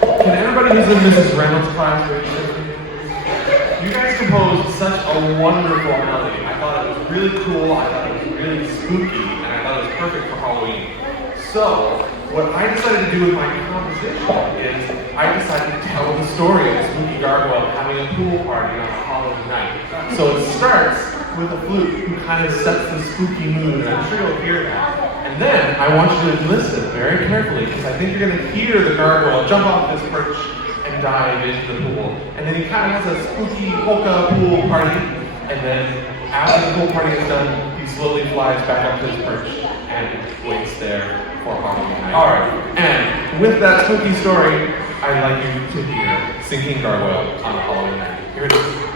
Can everybody who's in Mrs. Reynolds' class raise their hand? You guys composed such a wonderful melody. I thought it was really cool, I thought it was really spooky, and I thought it was perfect for Halloween. So, what I decided to do with my composition is I decided to tell the story of the spooky gargoyle having a pool party on a Halloween night. So it starts with a flute who kind of sets the spooky mood, and I'm sure you'll hear that. And then I want you to listen very carefully, because I think you're going to hear the gargoyle jump off this perch and dive into the pool. And then he kind of has a spooky polka pool party, and then after the pool party is done, he slowly flies back up to his perch and waits there for Halloween night. Alright, and with that spooky story, I'd like you to hear Sinking Gargoyle on a Halloween night. Here it is.